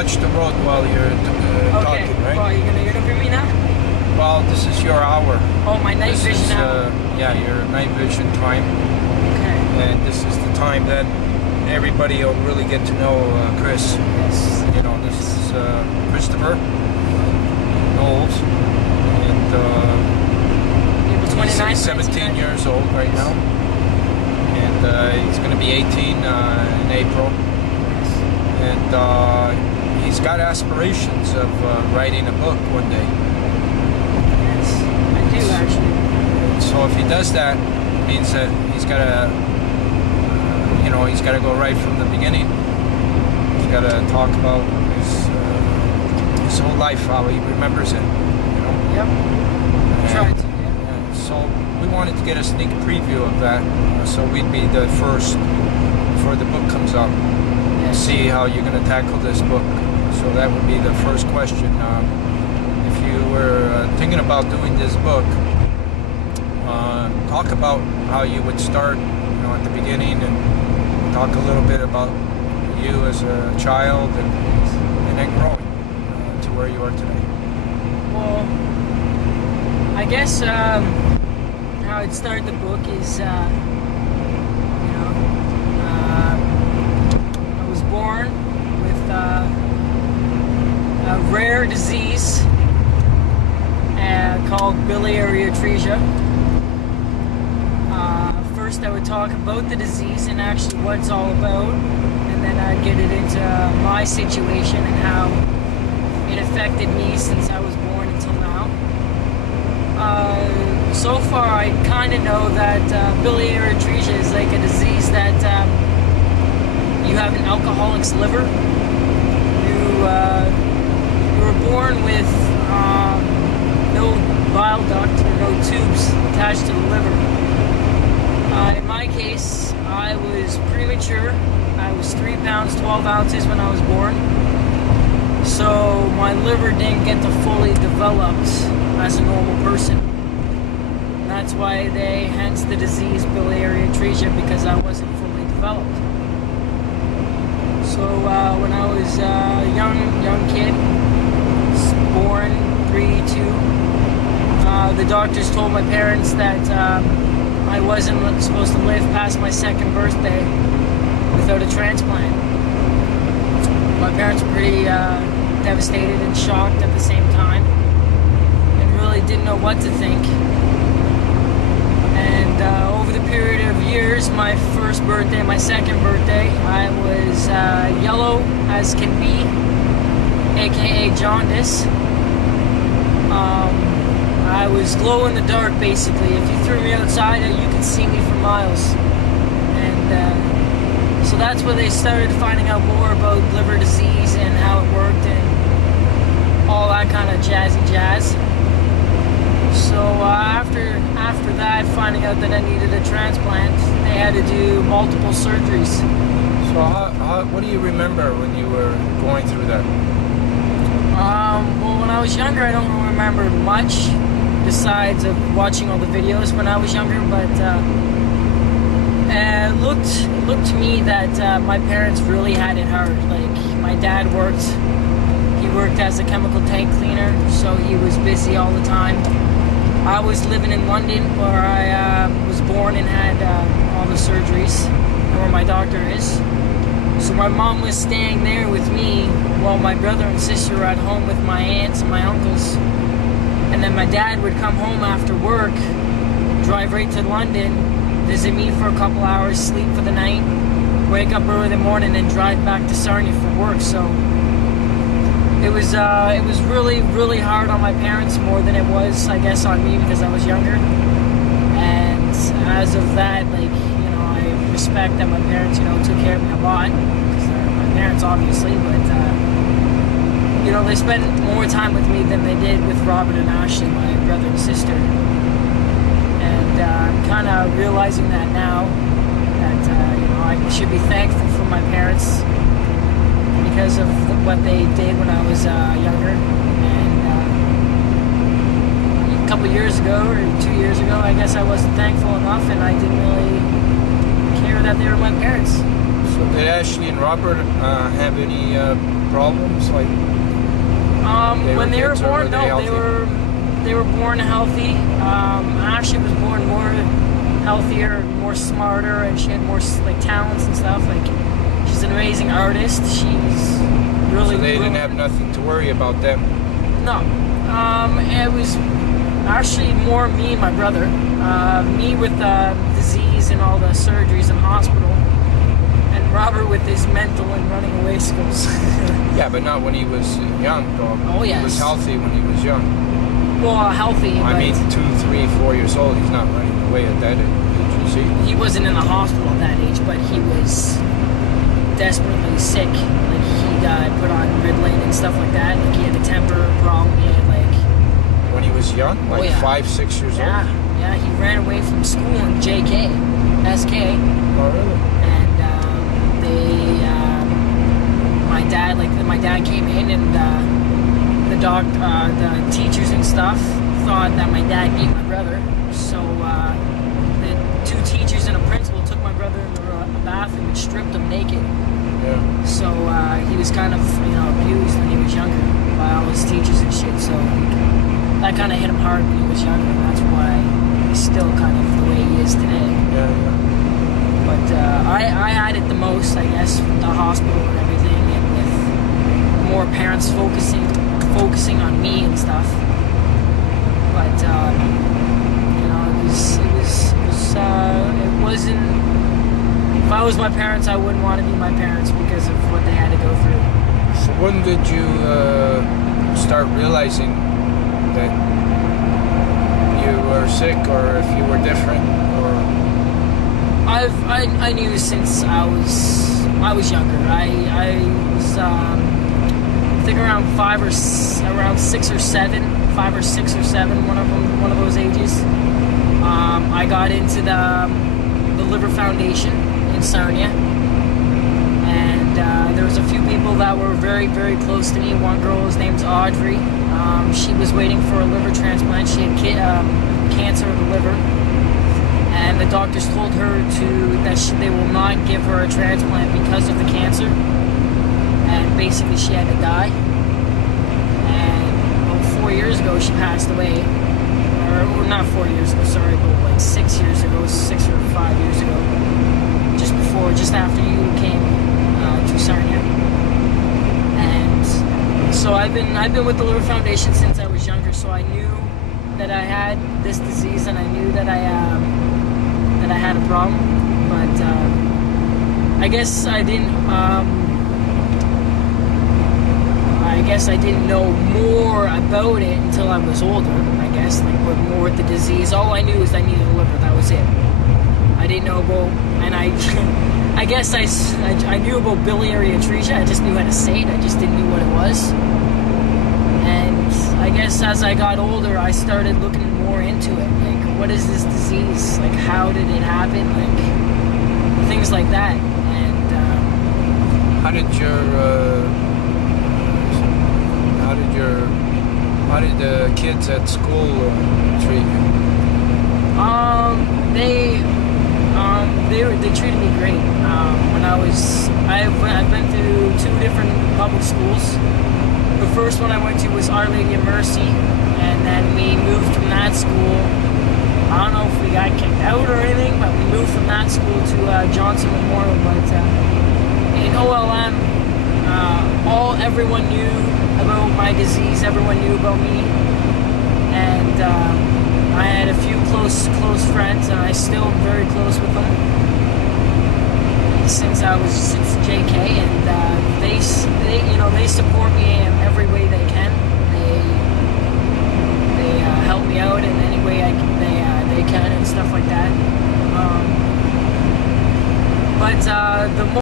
watch the road while you're talking, right? Well, you're gonna interview me now? Well, this is your hour. Oh, my night vision hour. Yeah, your night vision time. Okay. And this is the time that everybody will really get to know Kris. Yes. You know, this is Christopher Knowles, and April 29th, he's 17 years old right now, and he's going to be 18 in April, and he's got aspirations of writing a book one day. Yes, I do actually. So if he does that, it means that he's got to, he's got to go right from the beginning. He's got to talk about his whole life, how he remembers it. Yep. Try to. And so we wanted to get a sneak preview of that, so we'd be the first before the book comes out. Yes. See how you're going to tackle this book. So that would be the first question. If you were thinking about doing this book, talk about how you would start, at the beginning, and talk a little bit about you as a child and then growing to where you are today. Well, I guess how I'd start the book is, I was born with a rare disease called biliary atresia. First, I would talk about the disease and actually what it's all about, and then I'd get it into my situation and how it affected me since I was born until now. So far, I kind of know that biliary atresia is like a disease that you have an alcoholic's liver. You were born with no bile duct or no tubes attached to the liver. In my case, I was premature. I was 3 pounds 12 ounces when I was born. So my liver didn't get to fully developed as a normal person. That's why hence the disease biliary atresia, because I wasn't fully developed. So when I was a young kid, born 3, 2, the doctors told my parents that I wasn't supposed to live past my 2nd birthday without a transplant. My parents were pretty devastated and shocked at the same time, and really didn't know what to think. And over the period of years, my 1st birthday, my 2nd birthday, I was yellow as can be, aka jaundice. I was glow in the dark, basically. If you threw me outside, you could see me for miles. And so that's where they started finding out more about liver disease and how it worked and all that kind of jazzy jazz. So after that, finding out that I needed a transplant, they had to do multiple surgeries. So what do you remember when you were going through that? Well, when I was younger, I don't remember much besides of watching all the videos when I was younger, but it looked to me that my parents really had it hard. Like, my dad worked as a chemical tank cleaner, so he was busy all the time. I was living in London, where I was born and had all the surgeries, where my doctor is. So my mom was staying there with me while my brother and sister were at home with my aunts and my uncles. And then my dad would come home after work, drive right to London, visit me for a couple hours, sleep for the night, wake up early in the morning, and drive back to Sarnia for work. So it was really, really hard on my parents, more than it was, I guess, on me, because I was younger. And as of that, I respect that my parents, took care of me a lot, because they're my parents, obviously, but they spent more time with me than they did with Robert and Ashley, my brother and sister. And I'm kind of realizing that now, that I should be thankful for my parents because of what they did when I was younger. And a couple years ago, or 2 years ago, I guess I wasn't thankful enough, and I didn't really care that they were my parents. So So did Ashley and Robert have any problems? Like When they were kids, or born, were they no, healthy? they were born healthy. Ashley was born more healthier, more smarter, and she had more like talents and stuff. Like she's an amazing artist. She's really. So they didn't brilliant. have nothing to worry about them. No. It was actually more me and my brother. Me with the disease and all the surgeries in hospital, and Robert with his mental and running away skills. Yeah, but not when he was young, though. Oh, He yes. was healthy when he was young. Well, healthy. I but mean, 2, 3, 4 years old. He's not running away at that age. Did you see? he wasn't in the hospital at that age, but he was desperately sick. Like he got put on Ritalin and stuff like that. Like he had a temper problem. He had like When he was young, like yeah. 5, 6 years yeah, old. yeah. He ran away from school in SK. Oh, really? And my dad came in, and the teachers and stuff thought that my dad beat my brother. So the 2 teachers and a principal took my brother into a bathroom and stripped him naked. Yeah. So he was kind of abused when he was younger by all his teachers and shit. So that kind of hit him hard when he was younger, and that's why he's still kind of the way he is today. Yeah, yeah. But I had it the most, I guess, with the hospital and everything, and with more parents focusing on me and stuff. But it wasn't. If I was my parents, I wouldn't want to be my parents because of what they had to go through. So when did you start realizing that you were sick, or if you were different, or? I knew since I was younger. I was I think around 6 or 7, one of those ages. I got into the Liver Foundation in Sarnia, and there was a few people that were very, very close to me. One girl, his name's Audrey. She was waiting for a liver transplant. She had cancer of the liver. And the doctors told her they will not give her a transplant because of the cancer. And basically she had to die. And about 4 years ago she passed away. Or not 4 years ago, sorry, but like 6 years ago, 6 or 5 years ago. Just after you came to Sarnia. And so I've been with the Liver Foundation since I was younger, so I knew that I had this disease, and I knew that I had a problem, but I guess I didn't know more about it until I was older. I guess like what more with the disease. All I knew is I needed a liver. That was it. I didn't know about, and I guess I knew about biliary atresia. I just knew how to say it. I just didn't know what it was. And I guess as I got older, I started looking more into it. Like, what is this disease? Like, how did it happen? Like, things like that. And How did the kids at school treat you? They treated me great. I've been through 2 different public schools. The first one I went to was Our Lady of Mercy, and then we moved from that school. I don't know if we got kicked out or anything, but we moved from that school to Johnson Memorial. But in OLM, everyone knew about my disease. Everyone knew about me, and I had a few close friends, and I still am very close with them since JK, and they support me in every way they can. They help me out in any way they can and stuff like that. But the